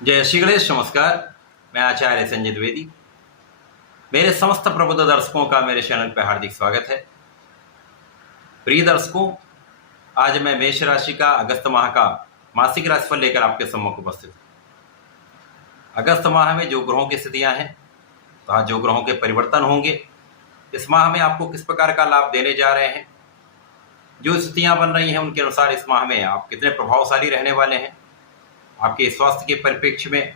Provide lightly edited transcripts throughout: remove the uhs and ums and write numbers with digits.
जय श्री गणेश। नमस्कार। मैं आचार्य संजय द्विवेदी। मेरे समस्त प्रबुद्ध दर्शकों का मेरे चैनल पर हार्दिक स्वागत है। प्रिय दर्शकों, आज मैं मेष राशि का अगस्त माह का मासिक राशिफल लेकर आपके सम्मुख उपस्थित हूं। अगस्त माह में जो ग्रहों की स्थितियां हैं तथा जो ग्रहों के परिवर्तन होंगे, इस माह में आपको किस प्रकार का लाभ देने जा रहे हैं, जो स्थितियां बन रही हैं उनके अनुसार इस माह में आप कितने प्रभावशाली रहने वाले हैं, आपके स्वास्थ्य के परिप्रेक्ष्य में,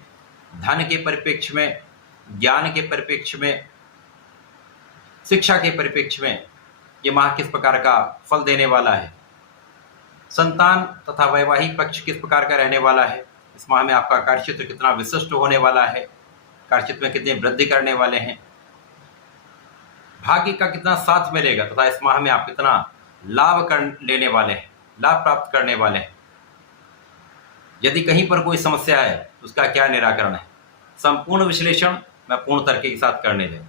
धन के परिप्रेक्ष्य में, ज्ञान के परिप्रेक्ष्य में, शिक्षा के परिप्रेक्ष्य में ये माह किस प्रकार का फल देने वाला है, संतान तथा वैवाहिक पक्ष किस प्रकार का रहने वाला है, इस माह में आपका कार्यक्षेत्र कितना विशिष्ट होने वाला है, कार्यक्षेत्र में कितनी वृद्धि करने वाले हैं, भाग्य का कितना साथ मिलेगा तथा इस माह में आप कितना लाभ लेने वाले हैं, लाभ प्राप्त करने वाले हैं। यदि कहीं पर कोई समस्या है तो उसका क्या निराकरण है, संपूर्ण विश्लेषण मैं पूर्ण तर्क के साथ करने जा रहा हूं।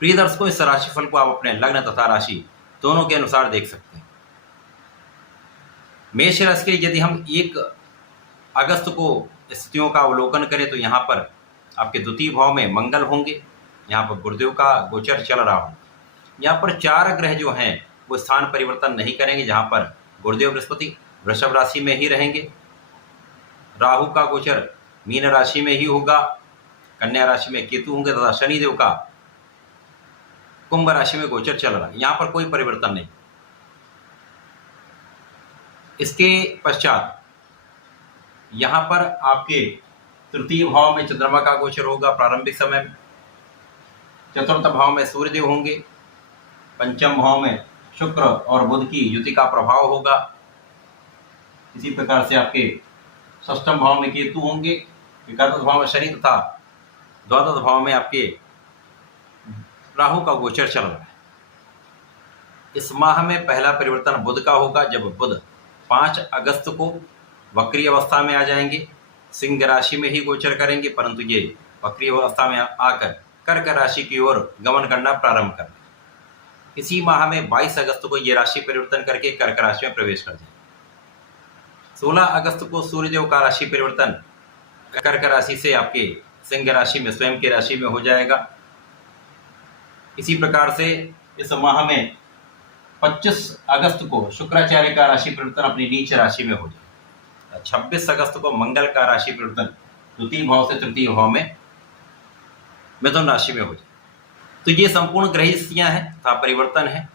प्रिय दर्शकों, इस राशिफल को आप अपने लग्न तथा राशि दोनों के अनुसार देख सकते हैं। मेष राशि के यदि हम 1 अगस्त को स्थितियों का अवलोकन करें तो यहाँ पर आपके द्वितीय भाव में मंगल होंगे, यहाँ पर गुरुदेव का गोचर चल रहा होगा। यहाँ पर 4 ग्रह जो हैं वो स्थान परिवर्तन नहीं करेंगे, जहाँ पर गुरुदेव बृहस्पति वृषभ राशि में ही रहेंगे, राहु का गोचर मीन राशि में ही होगा, कन्या राशि में केतु होंगे तथा शनिदेव का कुंभ राशि में गोचर चल रहा है। यहाँ पर कोई परिवर्तन नहीं। इसके पश्चात यहाँ पर आपके तृतीय भाव में चंद्रमा का गोचर होगा प्रारंभिक समय में, चतुर्थ भाव में सूर्यदेव होंगे, पंचम भाव में शुक्र और बुध की युति का प्रभाव होगा। इसी प्रकार से आपके षष्ठम भाव में केतु होंगे, एकादश भाव में शनि तथा द्वादश भाव में आपके राहु का गोचर चल रहा है। इस माह में पहला परिवर्तन बुध का होगा, जब बुध 5 अगस्त को वक्री अवस्था में आ जाएंगे, सिंह राशि में ही गोचर करेंगे, परंतु ये वक्री अवस्था में आकर कर्क राशि की ओर गमन करना प्रारंभ कर। इसी माह में 22 अगस्त को ये राशि परिवर्तन करके कर्क राशि में प्रवेश कर जाएंगे। 16 अगस्त को सूर्यदेव का राशि परिवर्तन कर्क राशि से आपके सिंह राशि में स्वयं की राशि में हो जाएगा। इसी प्रकार से इस माह में 25 अगस्त को शुक्राचार्य का राशि परिवर्तन अपनी नीच राशि में हो जाएगा। 26 अगस्त को मंगल का राशि परिवर्तन द्वितीय भाव से तृतीय भाव में मिथुन राशि में हो जाए। तो ये संपूर्ण ग्रह स्थितियां हैं तथा परिवर्तन है।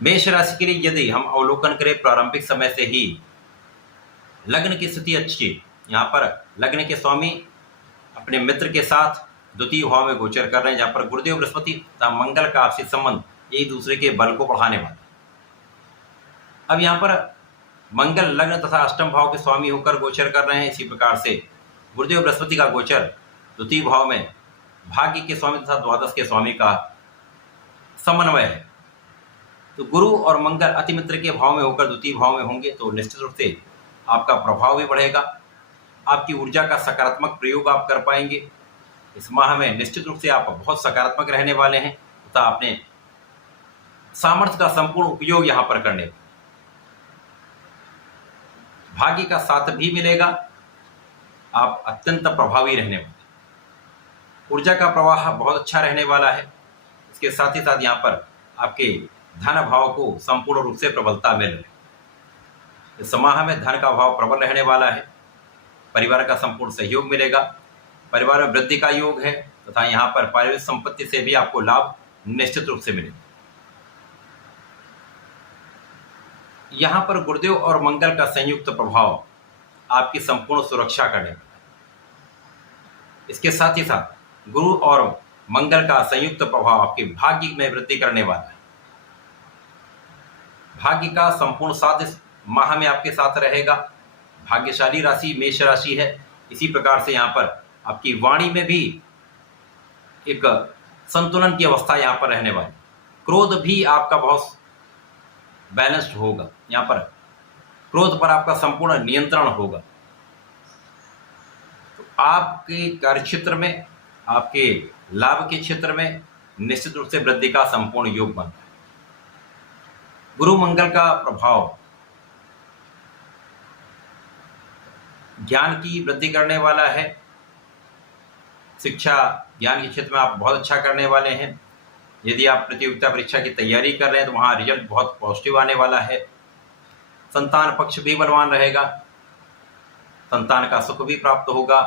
मेष राशि के लिए यदि हम अवलोकन करें प्रारंभिक समय से ही लग्न की स्थिति अच्छी, यहाँ पर लग्न के स्वामी अपने मित्र के साथ द्वितीय भाव में गोचर कर रहे हैं, जहाँ पर गुरुदेव बृहस्पति तथा मंगल का आपसी संबंध एक दूसरे के बल को बढ़ाने वाला है। अब यहाँ पर मंगल लग्न तथा अष्टम भाव के स्वामी होकर गोचर कर रहे हैं। इसी प्रकार से गुरुदेव बृहस्पति का गोचर द्वितीय भाव में भाग्य के स्वामी तथा द्वादश के स्वामी का समन्वय है। तो गुरु और मंगल अति मित्र के भाव में होकर द्वितीय भाव में होंगे तो निश्चित रूप से आपका प्रभाव भी बढ़ेगा, आपकी ऊर्जा का सकारात्मक प्रयोग आप कर पाएंगे। इस माह में निश्चित रूप से आप बहुत सकारात्मक रहने वाले हैं तथा अपने सामर्थ्य का संपूर्ण उपयोग यहाँ पर करने, भाग्य का साथ भी मिलेगा, आप अत्यंत प्रभावी रहने वाले, ऊर्जा का प्रवाह बहुत अच्छा रहने वाला है। इसके साथ ही साथ यहाँ पर आपके धन भाव को संपूर्ण रूप से प्रबलता मिल रही है। इस माह में धन का भाव प्रबल रहने वाला है, परिवार का संपूर्ण सहयोग मिलेगा, परिवार में वृद्धि का योग है तथा यहाँ पर पारिवारिक संपत्ति से भी आपको लाभ निश्चित रूप से मिलेगा। यहाँ पर गुरुदेव और मंगल का संयुक्त प्रभाव आपकी संपूर्ण सुरक्षा करने वाला है। इसके साथ ही साथ गुरु और मंगल का संयुक्त प्रभाव आपके भाग्य में वृद्धि करने वाला है। भाग्य का संपूर्ण साथ इस माह में आपके साथ रहेगा। भाग्यशाली राशि मेष राशि है। इसी प्रकार से यहाँ पर आपकी वाणी में भी एक संतुलन की अवस्था यहाँ पर रहने वाली। क्रोध भी आपका बहुत बैलेंस्ड होगा, यहाँ पर क्रोध पर आपका संपूर्ण नियंत्रण होगा। तो आपके कार्यक्षेत्र में, आपके लाभ के क्षेत्र में निश्चित रूप से वृद्धि का संपूर्ण योग बनता है। गुरु मंगल का प्रभाव ज्ञान की वृद्धि करने वाला है। शिक्षा ज्ञान के क्षेत्र में आप बहुत अच्छा करने वाले हैं। यदि आप प्रतियोगिता परीक्षा की तैयारी कर रहे हैं तो वहाँ रिजल्ट बहुत पॉजिटिव आने वाला है। संतान पक्ष भी बलवान रहेगा, संतान का सुख भी प्राप्त होगा,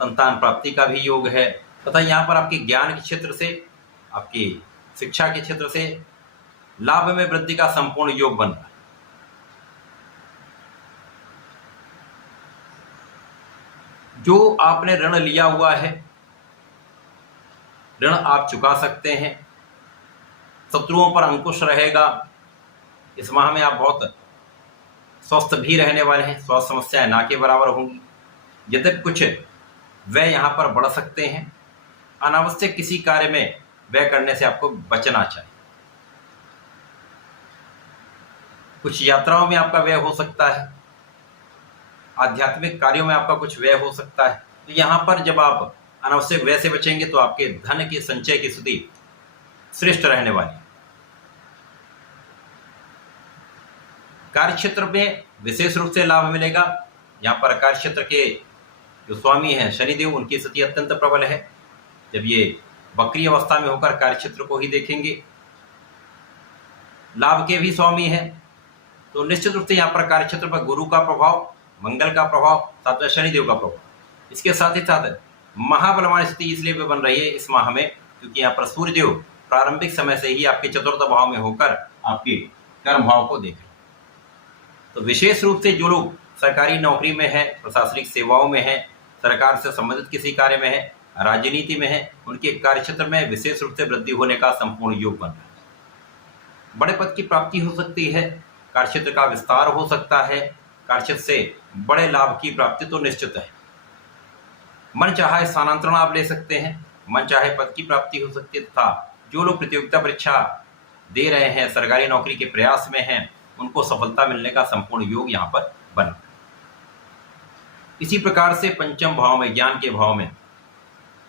संतान प्राप्ति का भी योग है तथा यहाँ पर आपके ज्ञान के क्षेत्र से, आपकी शिक्षा के क्षेत्र से लाभ में वृद्धि का संपूर्ण योग बन रहा है। जो आपने ऋण लिया हुआ है, ऋण आप चुका सकते हैं। शत्रुओं पर अंकुश रहेगा। इस माह में आप बहुत स्वस्थ भी रहने वाले हैं, स्वास्थ्य समस्याएं ना के बराबर होंगी। यद्यपि कुछ व्यय यहाँ पर बढ़ सकते हैं। अनावश्यक किसी कार्य में व्यय करने से आपको बचना चाहिए। कुछ यात्राओं में आपका व्यय हो सकता है, आध्यात्मिक कार्यों में आपका कुछ व्यय हो सकता है। तो यहाँ पर जब आप अनावश्यक व्यय से बचेंगे तो आपके धन के संचय की स्थिति श्रेष्ठ रहने वाली है। कार्यक्षेत्र में विशेष रूप से लाभ मिलेगा। यहाँ पर कार्यक्षेत्र के जो स्वामी हैं शनिदेव, उनकी स्थिति अत्यंत प्रबल है। जब ये वक्री अवस्था में होकर कार्यक्षेत्र को ही देखेंगे, लाभ के भी स्वामी हैं, तो निश्चित रूप से यहाँ पर कार्यक्षेत्र पर गुरु का प्रभाव, मंगल का प्रभाव, साथ में शनिदेव का प्रभाव। इसके साथ ही साथ महाबलवान स्थिति इसलिए भी बन रही है इस माह में क्योंकि यहाँ पर सूर्यदेव प्रारंभिक समय से ही आपके चतुर्थ भाव में होकर आपके कर्म भाव को देख रहे हैं। तो विशेष रूप से जो लोग सरकारी नौकरी में हैं, प्रशासनिक सेवाओं में हैं, सरकार से संबंधित किसी कार्य में है, राजनीति में है, उनके कार्यक्षेत्र में विशेष रूप से वृद्धि होने का संपूर्ण योग बन रहा है। बड़े पद की प्राप्ति हो सकती है, कार्यक्षेत्र का विस्तार हो सकता है, कार्यक्षेत्र से बड़े लाभ की प्राप्ति तो निश्चित है। मन चाहे स्थानांतरण आप ले सकते हैं, मन चाहे पद की प्राप्ति हो सकती है तथा जो लोग प्रतियोगिता परीक्षा दे रहे हैं, सरकारी नौकरी के प्रयास में हैं, उनको सफलता मिलने का संपूर्ण योग यहाँ पर बन। इसी प्रकार से पंचम भाव में, ज्ञान के भाव में,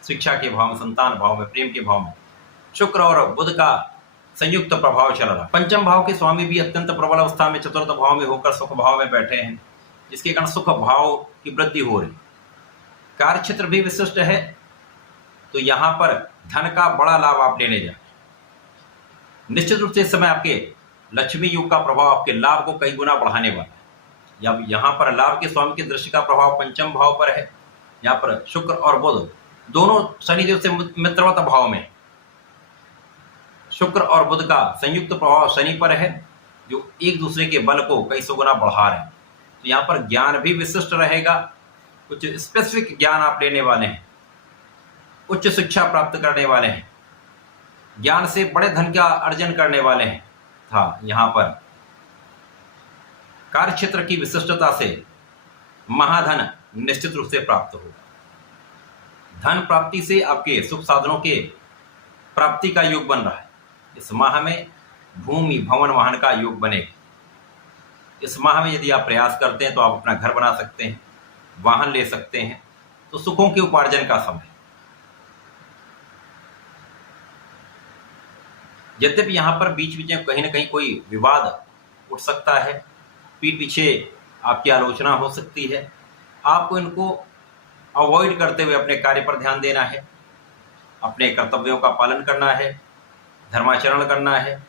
शिक्षा के भाव में, संतान भाव में, प्रेम के भाव में शुक्र और बुध का संयुक्त प्रभाव चल रहा है। पंचम भाव के स्वामी भी अत्यंत प्रबल अवस्था में चतुर्थ भाव में होकर सुख भाव में बैठे हैं, जिसके कारण सुख भाव की वृद्धि हो रही। कार्य क्षेत्र भी विशिष्ट है, तो यहाँ पर धन का बड़ा लाभ आप लेने जाए। निश्चित रूप से इस समय आपके लक्ष्मी योग का प्रभाव आपके लाभ को कई गुना बढ़ाने वाला है। जब यहाँ पर लाभ के स्वामी की दृष्टि का प्रभाव पंचम भाव पर है, यहाँ पर शुक्र और बुध दोनों शनिदेव से मित्रवत भाव में, शुक्र और बुध का संयुक्त प्रभाव शनि पर है, जो एक दूसरे के बल को कई सौ गुना बढ़ा रहे हैं। तो यहाँ पर ज्ञान भी विशिष्ट रहेगा, कुछ स्पेसिफिक ज्ञान आप लेने वाले हैं, उच्च शिक्षा प्राप्त करने वाले हैं, ज्ञान से बड़े धन का अर्जन करने वाले हैं। था यहाँ पर कार्य क्षेत्र की विशिष्टता से महाधन निश्चित रूप से प्राप्त होगा। धन प्राप्ति से आपके सुख साधनों के प्राप्ति का योग बन रहा है। इस माह में भूमि भवन वाहन का योग बनेगा। इस माह में यदि आप प्रयास करते हैं तो आप अपना घर बना सकते हैं, वाहन ले सकते हैं, तो सुखों के उपार्जन का समय। यद्यपि यहाँ पर बीच बीच में कहीं ना कहीं कोई विवाद उठ सकता है, पीठ पीछे आपकी आलोचना हो सकती है, आपको इनको अवॉइड करते हुए अपने कार्य पर ध्यान देना है, अपने कर्तव्यों का पालन करना है, धर्माचरण करना है,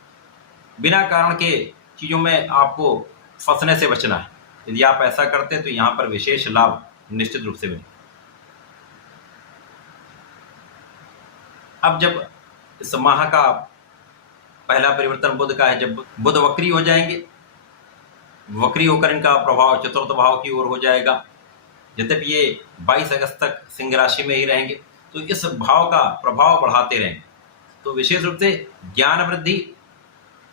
बिना कारण के चीज़ों में आपको फंसने से बचना है। यदि आप ऐसा करते हैं तो यहाँ पर विशेष लाभ निश्चित रूप से मिलेगा। अब जब इस माह का पहला परिवर्तन बुध का है, जब बुध वक्री हो जाएंगे, वक्री होकर इनका प्रभाव चतुर्थ भाव की ओर हो जाएगा। यद्यपि ये 22 अगस्त तक सिंह राशि में ही रहेंगे, तो इस भाव का प्रभाव बढ़ाते रहेंगे। तो विशेष रूप से ज्ञान वृद्धि,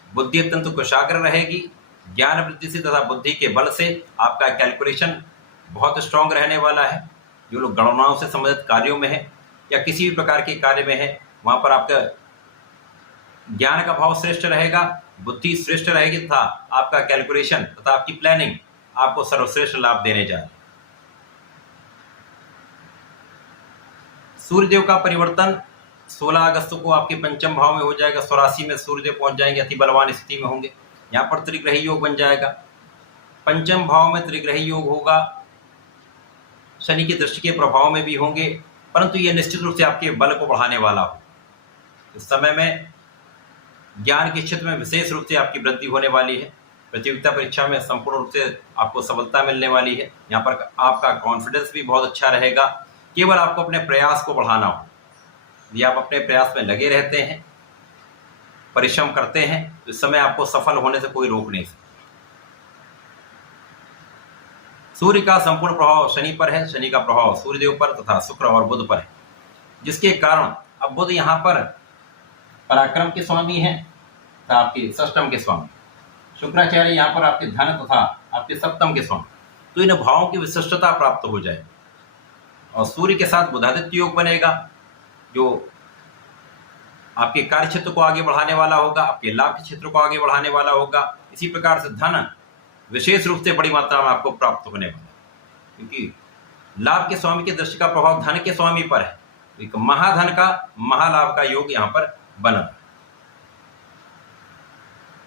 बुद्धि अत्यंत कुशाग्र रहेगी। ज्ञान वृद्धि से तथा बुद्धि के बल से आपका कैलकुलेशन बहुत स्ट्रांग रहने वाला है। जो लोग गणनाओं से संबंधित कार्यों में है या किसी भी प्रकार के कार्य में है, वहाँ पर आपका ज्ञान का भाव श्रेष्ठ रहेगा, बुद्धि श्रेष्ठ रहेगी तथा आपका कैलकुलेशन तथा आपकी प्लानिंग आपको सर्वश्रेष्ठ लाभ देने जा रही है। सूर्यदेव का परिवर्तन 16 अगस्त को आपके पंचम भाव में हो जाएगा। स्वराशि में सूर्यदेव पहुंच जाएंगे, अति बलवान स्थिति में होंगे। यहाँ पर त्रिग्रही योग बन जाएगा। पंचम भाव में त्रिग्रही योग होगा, शनि की दृष्टि के प्रभाव में भी होंगे, परंतु ये निश्चित रूप से आपके बल को बढ़ाने वाला हो। इस समय में ज्ञान के क्षेत्र में विशेष रूप से आपकी वृद्धि होने वाली है। प्रतियोगिता परीक्षा में संपूर्ण रूप से आपको सफलता मिलने वाली है। यहाँ पर आपका कॉन्फिडेंस भी बहुत अच्छा रहेगा। केवल आपको अपने प्रयास को बढ़ाना हो। यदि आप अपने प्रयास में लगे रहते हैं, परिश्रम करते हैं, तो इस समय आपको सफल होने से कोई रोक नहीं सकता। सूर्य का संपूर्ण प्रभाव शनि पर है, शनि का प्रभाव सूर्यदेव पर तथा शुक्र और बुध पर है, जिसके कारण अब बुध यहाँ पर पराक्रम के स्वामी हैं तथा आपके षष्टम के स्वामी, शुक्राचार्य यहाँ पर आपके धन तथा आपके सप्तम के स्वामी। तो इन भावों की विशिष्टता प्राप्त हो जाए और सूर्य के साथ बुधादित्य योग बनेगा, जो आपके कार्य क्षेत्र को आगे बढ़ाने वाला होगा, आपके लाभ के क्षेत्र को आगे बढ़ाने वाला होगा। इसी प्रकार से धन विशेष रूप से बड़ी मात्रा में आपको प्राप्त होने वाला है, क्योंकि लाभ के स्वामी की दृष्टि का प्रभाव धन के स्वामी पर है। एक महाधन का, महालाभ का योग यहाँ पर बना।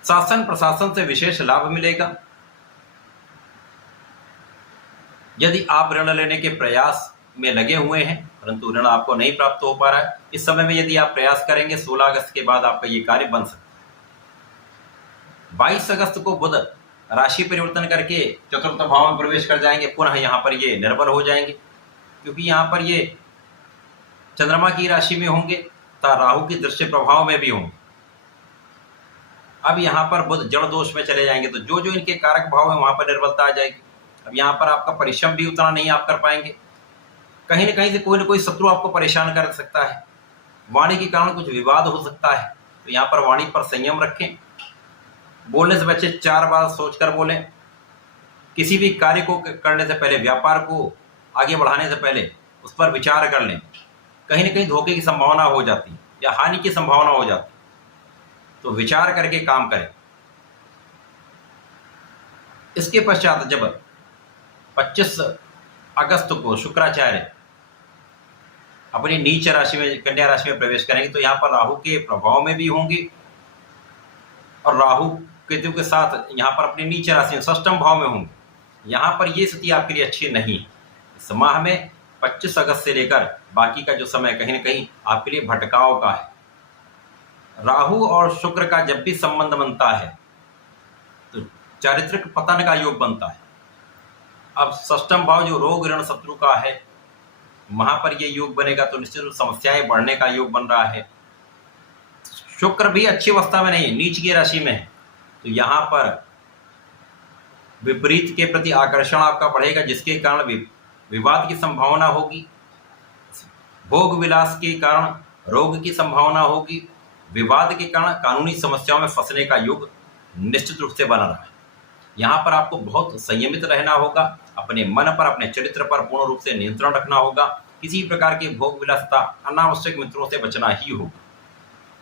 शासन प्रशासन से विशेष लाभ मिलेगा। यदि आप ऋण लेने के प्रयास में लगे हुए हैं परंतु ऋण आपको नहीं प्राप्त हो पा रहा है, इस समय में यदि आप प्रयास करेंगे 16 अगस्त के बाद आपका ये कार्य बन सकता है। 22 अगस्त को बुध राशि परिवर्तन करके चतुर्थ भाव में प्रवेश कर जाएंगे। पुनः यहाँ पर ये निर्बल हो जाएंगे, क्योंकि यहाँ पर ये चंद्रमा की राशि में होंगे तथा राहु की दृष्टि प्रभाव में भी होंगे। अब यहाँ पर बुध जड़ दोष में चले जाएंगे, तो जो जो इनके कारक भाव है वहां पर निर्बलता आ जाएगी। अब यहाँ पर आपका परिश्रम भी उतना नहीं आप कर पाएंगे। कहीं न कहीं से कोई न कोई शत्रु आपको परेशान कर सकता है। वाणी के कारण कुछ विवाद हो सकता है, तो यहाँ पर वाणी पर संयम रखें। बोलने से बच्चे 4 बार सोचकर बोलें। किसी भी कार्य को करने से पहले, व्यापार को आगे बढ़ाने से पहले उस पर विचार कर लें। कहीं न कहीं धोखे की संभावना हो जाती है या हानि की संभावना हो जाती है, तो विचार करके काम करें। इसके पश्चात जब 25 अगस्त को शुक्राचार्य अपनी नीच राशि में, कन्या राशि में प्रवेश करेंगे, तो यहाँ पर राहु के प्रभाव में भी होंगे और राहु केतु के साथ यहाँ पर अपनी नीच राशि में षष्टम भाव में होंगे। यहाँ पर ये स्थिति आपके लिए अच्छी नहीं। इस माह में 25 अगस्त से लेकर बाकी का जो समय कहीं न कहीं आपके लिए भटकाव का है। राहु और शुक्र का जब भी संबंध बनता है तो चारित्रिक पतन का योग बनता है। अब षष्टम भाव जो रोग ऋण शत्रु का है, वहां पर ये योग बनेगा तो निश्चित रूप समस्याएं बढ़ने का योग बन रहा है। शुक्र भी अच्छी अवस्था में नहीं है, नीच की राशि में है, तो यहाँ पर विपरीत के प्रति आकर्षण आपका बढ़ेगा, जिसके कारण विवाद की संभावना होगी। भोग विलास के कारण रोग की संभावना होगी। विवाद के कारण कानूनी समस्याओं में फंसने का योग निश्चित रूप से बना रहा है। यहाँ पर आपको बहुत संयमित रहना होगा। अपने मन पर, अपने चरित्र पर पूर्ण रूप से नियंत्रण रखना होगा। किसी प्रकार के भोग विलासता, अनावश्यक मित्रों से बचना ही होगा।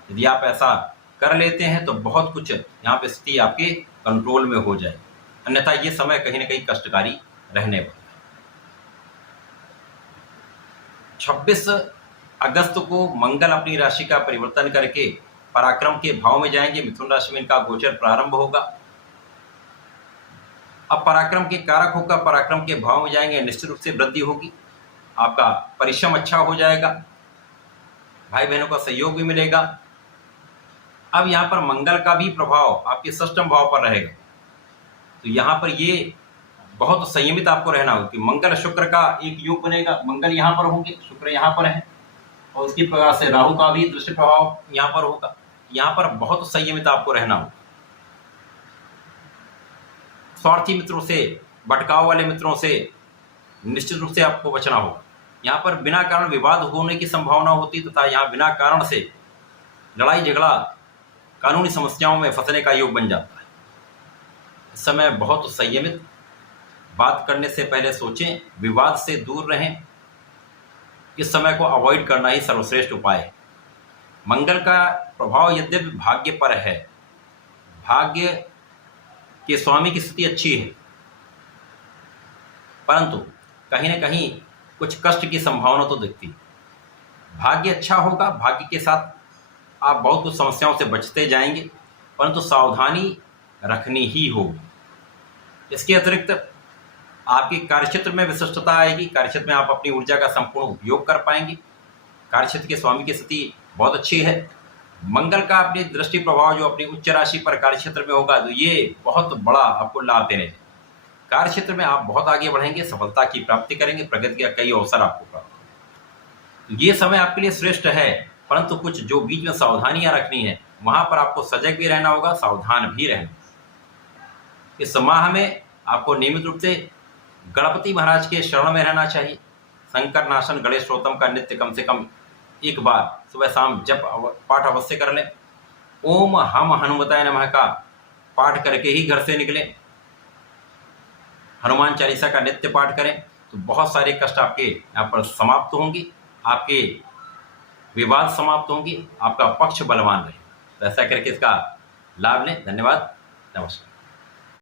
यदि आप ऐसा कर लेते हैं तो बहुत कुछ यहाँ पे स्थिति आपके कंट्रोल में हो जाए, अन्यथा ये समय कहीं ना कहीं कष्टकारी रहने वाला है। 26 अगस्त को मंगल अपनी राशि का परिवर्तन करके पराक्रम के भाव में जाएंगे। मिथुन राशि में इनका गोचर प्रारंभ होगा। अब पराक्रम के कारक होकर पराक्रम के भाव में जाएंगे, निश्चित रूप से वृद्धि होगी। आपका परिश्रम अच्छा हो जाएगा, भाई बहनों का सहयोग भी मिलेगा। अब यहाँ पर मंगल का भी प्रभाव आपके षष्टम भाव पर रहेगा, तो यहाँ पर ये बहुत संयमित आपको रहना होगा कि मंगल शुक्र का एक योग बनेगा। मंगल यहाँ पर होंगे, शुक्र यहाँ पर है, और उसकी प्रकार से राहु का भी दृश्य प्रभाव यहाँ पर होगा। यहाँ पर बहुत संयमित आपको रहना होगा। स्वार्थी मित्रों से, भटकाव वाले मित्रों से निश्चित रूप से आपको बचना होगा। यहाँ पर बिना कारण विवाद होने की संभावना होती तथा यहाँ बिना कारण से लड़ाई झगड़ा, कानूनी समस्याओं में फंसने का योग बन जाता है। इस समय बहुत संयमित, बात करने से पहले सोचें, विवाद से दूर रहें। इस समय को अवॉइड करना ही सर्वश्रेष्ठ उपाय है। मंगल का प्रभाव यद्यपि भाग्य पर है, भाग्य के स्वामी की स्थिति अच्छी है, परंतु कहीं न कहीं कुछ कष्ट की संभावना तो दिखती है। भाग्य अच्छा होगा, भाग्य के साथ आप बहुत कुछ समस्याओं से बचते जाएंगे, परंतु सावधानी रखनी ही होगी। इसके अतिरिक्त आपके कार्यक्षेत्र में विशिष्टता आएगी, कार्यक्षेत्र में आप अपनी ऊर्जा का संपूर्ण उपयोग कर पाएंगे। कार्यक्षेत्र के स्वामी की स्थिति बहुत अच्छी है। मंगल का अपनी दृष्टि प्रभाव जो अपनी उच्च राशि पर कार्यक्षेत्र में होगा, तो ये बहुत बड़ा आपको लाभ देने हैं। कार्यक्षेत्र में आप बहुत आगे बढ़ेंगे, सफलता की प्राप्ति करेंगे, प्रगति का कई अवसर आपको प्राप्त होंगे। ये समय आपके लिए श्रेष्ठ है, परंतु कुछ जो बीच में सावधानियां रखनी है, वहां पर आपको सजग भी रहना होगा, सावधान भी रहना। इस माह में आपको नियमित रूप से गणपति महाराज के शरण में रहना चाहिए। शंकर नाशन गणेश स्तोत्रम का नित्य कम से कम एक बार सुबह शाम जप पाठ अवश्य कर लें। ओम हम हनुमताय नमः का पाठ करके ही घर से निकलें। हनुमान चालीसा का नित्य पाठ करें, तो बहुत सारे कष्ट आपके यहाँ पर समाप्त होंगे, आपके विवाद समाप्त होंगे, आपका पक्ष बलवान रहे। तो ऐसा करके इसका लाभ लें। धन्यवाद, नमस्कार।